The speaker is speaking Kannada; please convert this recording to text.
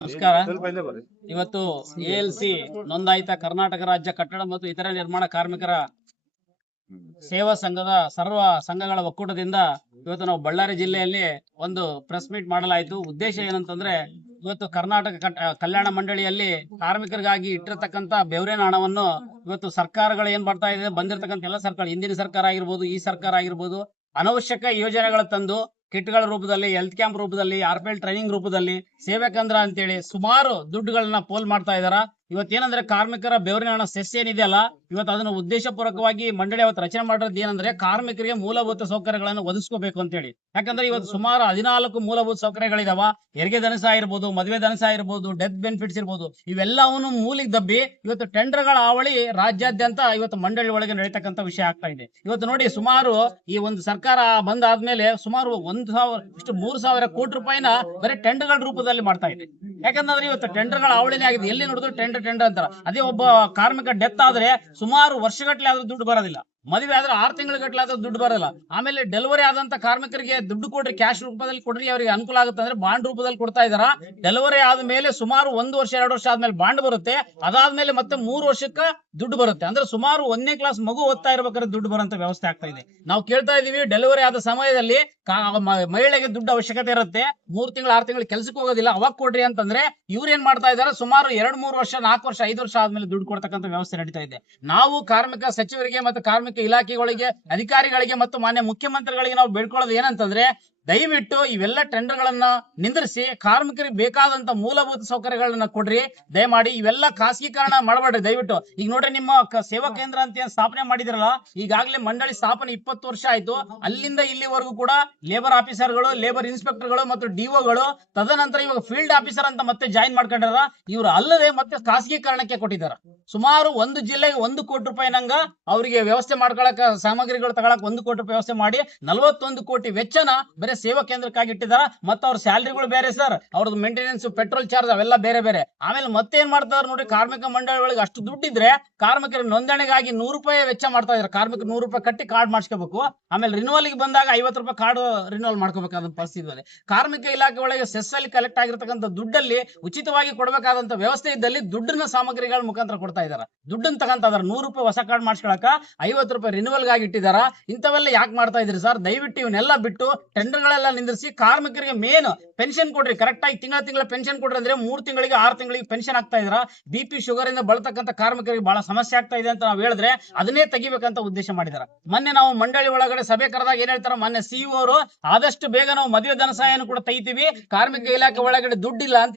ನಮಸ್ಕಾರ. ಇವತ್ತು ಎಎಲ್ಸಿ ನೋಂದಾಯಿತ ಕರ್ನಾಟಕ ರಾಜ್ಯ ಕಟ್ಟಡ ಮತ್ತು ಇತರ ನಿರ್ಮಾಣ ಕಾರ್ಮಿಕರ ಸೇವಾ ಸಂಘದ ಸರ್ವ ಸಂಘಗಳ ಒಕ್ಕೂಟದಿಂದ ಇವತ್ತು ನಾವು ಬಳ್ಳಾರಿ ಜಿಲ್ಲೆಯಲ್ಲಿ ಒಂದು ಪ್ರೆಸ್ ಮೀಟ್ ಮಾಡಲಾಯಿತು. ಉದ್ದೇಶ ಏನಂತಂದ್ರೆ, ಇವತ್ತು ಕರ್ನಾಟಕ ಕಲ್ಯಾಣ ಮಂಡಳಿಯಲ್ಲಿ ಕಾರ್ಮಿಕರಿಗಾಗಿ ಇಟ್ಟಿರತಕ್ಕಂತ ಬೆವರಿನ ಹಣವನ್ನು ಇವತ್ತು ಸರ್ಕಾರಗಳು ಏನ್ ಬರ್ತಾ ಇದೆ, ಬಂದಿರತಕ್ಕಂತ ಎಲ್ಲ ಸರ್ಕಾರ, ಹಿಂದಿನ ಸರ್ಕಾರ ಆಗಿರ್ಬೋದು, ಈ ಸರ್ಕಾರ ಆಗಿರ್ಬೋದು, ಅನವಶ್ಯಕ ಯೋಜನೆಗಳ ತಂದು ಕಿಟ್ಗಳ ರೂಪದಲ್ಲಿ, ಹೆಲ್ತ್ ಕ್ಯಾಂಪ್ ರೂಪದಲ್ಲಿ, ಆರ್ಪಿಎಲ್ ಟ್ರೈನಿಂಗ್ ರೂಪದಲ್ಲಿ, ಸೇವಾ ಕೇಂದ್ರ ಅಂತೇಳಿ ಸುಮಾರು ದುಡ್ಡುಗಳನ್ನ ಪೋಲ್ ಮಾಡ್ತಾ ಇದಾರ. ಇವತ್ತೇನಂದ್ರೆ ಕಾರ್ಮಿಕರ ಬೆವರಿನ ಹಣ ಸೆಸ್ ಏನಿದೆಯಲ್ಲ, ಇವತ್ತು ಅದನ್ನು ಉದ್ದೇಶಪೂರ್ವಕವಾಗಿ ಮಂಡಳಿ ಅವತ್ತು ರಚನೆ ಮಾಡಿರೋದು ಏನಂದ್ರೆ, ಕಾರ್ಮಿಕರಿಗೆ ಮೂಲಭೂತ ಸೌಕರ್ಯಗಳನ್ನು ಒದಗಿಸ್ಕೋಬೇಕು ಅಂತೇಳಿ. ಯಾಕಂದ್ರೆ ಇವತ್ತು ಸುಮಾರು 14 ಮೂಲಭೂತ ಸೌಕರ್ಯಗಳಿದಾವ. ಹೆರಿಗೆ ಧನಸ ಇರ್ಬೋದು, ಮದುವೆ ಧನಸ ಇರ್ಬೋದು, ಡೆತ್ ಬೆನಿಫಿಟ್ಸ್ ಇರ್ಬೋದು, ಇವೆಲ್ಲವನ್ನು ಮೂಲಿಗೆ ದಬ್ಬಿ ಇವತ್ತು ಟೆಂಡರ್ಗಳ ಹಾವಳಿ ರಾಜ್ಯಾದ್ಯಂತ ಇವತ್ತು ಮಂಡಳಿ ಒಳಗೆ ನಡೀತಕ್ಕಂಥ ವಿಷಯ ಆಗ್ತಾ ಇದೆ. ಇವತ್ತು ನೋಡಿ, ಸುಮಾರು ಈ ಒಂದು ಸರ್ಕಾರ ಬಂದಾದ್ಮೇಲೆ ಸುಮಾರು 3,000 ಕೋಟಿ ರೂಪಾಯಿನ ಬರೀ ಟೆಂಡರ್ಗಳ ರೂಪದಲ್ಲಿ ಮಾಡ್ತಾ ಇದೆ. ಯಾಕಂದ್ರೆ ಇವತ್ತು ಟೆಂಡರ್ಗಳ ಹಾವಳಿನೇ ಆಗಿದೆ. ಎಲ್ಲಿ ನೋಡಿದ್ರು ಟೆಂಡರ್ ಅಂತಾರ. ಅದೇ ಒಬ್ಬ ಕಾರ್ಮಿಕ ಡೆತ್ ಆದ್ರೆ ಸುಮಾರು ವರ್ಷಗಟ್ಟಲೆ ಆದ್ರೂ ದುಡ್ಡು ಬರೋದಿಲ್ಲ. ಮದುವೆ ಆದ್ರೆ 6 ತಿಂಗಳ ಗಟ್ಟಲೆ ಆದ್ರೂ ದುಡ್ಡು ಬರೋಲ್ಲ. ಆಮೇಲೆ ಡೆಲಿವರಿ ಆದಂತ ಕಾರ್ಮಿಕರಿಗೆ ದುಡ್ಡು ಕೊಡ್ರಿ, ಕ್ಯಾಶ್ ರೂಪದಲ್ಲಿ ಕೊಡ್ರಿ, ಅವರಿಗೆ ಅನುಕೂಲ ಆಗುತ್ತೆ ಅಂದ್ರೆ ಬಾಂಡ್ ರೂಪದಲ್ಲಿ ಕೊಡ್ತಾ ಇದಾರ. ಡೆಲಿವರಿ ಆದ್ಮೇಲೆ ಸುಮಾರು 1 ವರ್ಷ 2 ವರ್ಷ ಆದ್ಮೇಲೆ ಬಾಂಡ್ ಬರುತ್ತೆ. ಅದಾದ್ಮೇಲೆ ಮತ್ತೆ 3 ವರ್ಷಕ್ಕ ದುಡ್ಡು ಬರುತ್ತೆ. ಅಂದ್ರೆ ಸುಮಾರು 1ನೇ ಕ್ಲಾಸ್ ಮಗು ಓದ್ತಾ ಇರ್ಬೇಕಾದ್ರೆ ದುಡ್ಡು ಬರೋಂತ ವ್ಯವಸ್ಥೆ ಆಗ್ತಾ ಇದೆ. ನಾವು ಕೇಳ್ತಾ ಇದೀವಿ, ಡೆಲಿವರಿ ಆದ ಸಮಯದಲ್ಲಿ ಮಹಿಳೆಗೆ ದುಡ್ಡು ಅವಶ್ಯಕತೆ ಇರುತ್ತೆ, 3 ತಿಂಗಳು 6 ತಿಂಗಳು ಕೆಲ್ಸಕ್ಕೆ ಹೋಗೋದಿಲ್ಲ, ಅವಾಗ ಕೊಡ್ರಿ ಅಂತಂದ್ರೆ ಇವ್ರು ಏನ್ ಮಾಡ್ತಾ ಇದಾರೆ, ಸುಮಾರು 2-3 ವರ್ಷ 4 ವರ್ಷ 5 ವರ್ಷ ಆದ್ಮೇಲೆ ದುಡ್ಡು ಕೊಡ್ತಕ್ಕಂಥ ವ್ಯವಸ್ಥೆ ನಡೀತಾ ಇದೆ. ನಾವು ಕಾರ್ಮಿಕ ಸಚಿವರಿಗೆ ಮತ್ತು ಕಾರ್ಮಿಕ ಇಲಾಖೆಗಳಿಗೆ, ಅಧಿಕಾರಿಗಳಿಗೆ ಮತ್ತು ಮಾನ್ಯ ಮುಖ್ಯಮಂತ್ರಿಗಳಿಗೆ ನಾವು ಬೇಡ್ಕೊಳ್ಳೋದು ಏನಂತಂದ್ರೆ, ದಯವಿಟ್ಟು ಇವೆಲ್ಲ ಟೆಂಡರ್ ಗಳನ್ನ ನಿಂದಿರಿಸಿ ಕಾರ್ಮಿಕರಿಗೆ ಬೇಕಾದಂತ ಮೂಲಭೂತ ಸೌಕರ್ಯಗಳನ್ನ ಕೊಡ್ರಿ. ದಯಮಾಡಿ ಇವೆಲ್ಲ ಖಾಸಗೀಕರಣ ಮಾಡಬೇಡ್ರಿ ದಯವಿಟ್ಟು. ಈಗ ನೋಡ್ರಿ, ನಿಮ್ಮ ಸೇವಾ ಕೇಂದ್ರ ಅಂತ ಏನ್ ಸ್ಥಾಪನೆ ಮಾಡಿದ್ರಲ್ಲ, ಈಗಾಗಲೇ ಮಂಡಳಿ ಸ್ಥಾಪನೆ 20 ವರ್ಷ ಆಯ್ತು. ಅಲ್ಲಿಂದ ಇಲ್ಲಿವರೆಗೂ ಕೂಡ ಲೇಬರ್ ಆಫೀಸರ್ಗಳು, ಲೇಬರ್ ಇನ್ಸ್ಪೆಕ್ಟರ್ಗಳು ಮತ್ತು ಡಿಒಗಳು, ತದನಂತರ ಇವಾಗ ಫೀಲ್ಡ್ ಆಫೀಸರ್ ಅಂತ ಮತ್ತೆ ಜಾಯಿನ್ ಮಾಡ್ಕೊಂಡಾರ. ಇವರು ಅಲ್ಲದೆ ಮತ್ತೆ ಖಾಸಗೀಕರಣಕ್ಕೆ ಕೊಟ್ಟಿದ್ದಾರ. ಸುಮಾರು ಒಂದು ಜಿಲ್ಲೆಗೆ 1 ಕೋಟಿ ರೂಪಾಯಿನಂಗ ಅವರಿಗೆ ವ್ಯವಸ್ಥೆ ಮಾಡ್ಕೊಳಕ, ಸಾಮಗ್ರಿಗಳು ತಗೊಳಕ್ 1 ಕೋಟಿ ರೂಪಾಯಿ ವ್ಯವಸ್ಥೆ ಮಾಡಿ 41 ಕೋಟಿ ವೆಚ್ಚನ ಬರೀ ಸೇವಾ ಕೇಂದ್ರಕ್ಕಾಗಿ ಇಟ್ಟಿದಾರ. ಮತ್ತೆ ಅವ್ರ ಸ್ಯಾಲರಿಗಳು ಬೇರೆ ಸರ್, ಅವ್ರದ್ದು ಮೇಂಟೆನೆನ್ಸ್, ಪೆಟ್ರೋಲ್ ಚಾರ್ಜ್ ಅವೆಲ್ಲ ಬೇರೆ ಬೇರೆ. ಆಮೇಲೆ ಮತ್ತೆ ಏನ್ ಮಾಡ್ತಾರೆ ನೋಡಿ, ಕಾರ್ಮಿಕ ಮಂಡಳಿಗಳಿಗೆ ಅಷ್ಟು ದುಡ್ಡಿದ್ರೆ ಕಾರ್ಮಿಕರ ನೋಂದಣಿಗಾಗಿ 100 ರೂಪಾಯಿ ವೆಚ್ಚ ಮಾಡ್ತಾ ಇದಾರೆ. ಕಾರ್ಮಿಕರು 100 ರೂಪಾಯಿ ಕಟ್ಟಿ ಕಾರ್ಡ್ ಮಾಡಿಸ್ಕೋಬೇಕು. ಆಮೇಲೆ ರಿನ್ಯೂವಲ್ ಗೆ ಬಂದಾಗ 50 ರೂಪಾಯಿ ಕಾರ್ಡ್ ರಿನ್ಯೂವಲ್ ಮಾಡ್ಕೋಬೇಕಾದ ಪರಿಸ್ಥಿತಿ ಇದೆ. ಕಾರ್ಮಿಕ ಇಲಾಖೆ ಒಳಗೆ ಸೆಸ್ ಅಲ್ಲಿ ಕಲೆಕ್ಟ್ ಆಗಿರ್ತಕ್ಕಂಥ ದುಡ್ಡಲ್ಲಿ ಉಚಿತವಾಗಿ ಕೊಡಬೇಕಾದಂತ ವ್ಯವಸ್ಥೆ ಇದ್ದಲ್ಲಿ ದುಡ್ಡನ್ನ ಸಾಮಗ್ರಿಗಳ ಮುಖಾಂತರ ಕೊಡ್ತಾ ಇದಾರೆ. ದುಡ್ಡನ್ನ ತಗೊಂತ ಇದಾರೆ. 100 ರೂಪಾಯಿ ಹೊಸ ಕಾರ್ಡ್ ಮಾಡಿಸ್ಕೊಳಕ 50 ರೂಪಾಯಿ ರಿನ್ಯೂವಲ್ ಗಾಗಿ ಇಟ್ಟಿದಾರ. ಇಂಥವೆಲ್ಲ ಯಾಕೆ ಮಾಡ್ತಾ ಇದ್ರಿ ಸರ್? ದಯವಿಟ್ಟು ಇವನ್ನೆಲ್ಲ ಬಿಟ್ಟು ಟೆಂಡರ್ ಗಳೆಲ್ಲ ನಿಂದಿರಿಸಿ ಕಾರ್ಮಿಕರಿಗೆ ಮೇನ್ ಪೆನ್ಷನ್ ಕೊಡ್ರಿ. ಕರೆಕ್ಟ್ ಆಗಿ ತಿಂಗಳ ಪೆನ್ಷನ್ ಕೊಡ್ರಿ. ಅಂದ್ರೆ 3 ತಿಂಗಳಿಗೆ 6 ತಿಂಗಳಿಗೆ ಪೆನ್ಷನ್ ಆಗ್ತಾ ಇದ್ರ. ಬಿಪಿ ಶುಗರ್ ಇಂದ ಬಳತಕ್ಕಂಥ ಕಾರ್ಮಿಕರಿಗೆ ಬಹಳ ಸಮಸ್ಯೆ ಆಗ್ತಾ ಇದೆ ಅಂತ ನಾವು ಹೇಳಿದ್ರೆ ಅದನ್ನೇ ತೆಗಿಬೇಕಂತ ಉದ್ದೇಶ ಮಾಡಿದಾರೆ. ಮೊನ್ನೆ ನಾವು ಮಂಡಳಿ ಒಳಗಡೆ ಸಭೆ ಕರೆದಾಗ ಏನ್ ಹೇಳ್ತಾರ, ಮೊನ್ನೆ ಸಿಇಒ ಅವರು ಆದಷ್ಟು ಬೇಗ ನಾವು ಮದುವೆ ಧನಸಹಾಯನ ಕೂಡ ತೆಗಿತೀವಿ, ಕಾರ್ಮಿಕ ಇಲಾಖೆ ಒಳಗಡೆ ದುಡ್ಡಿಲ್ಲ ಅಂತ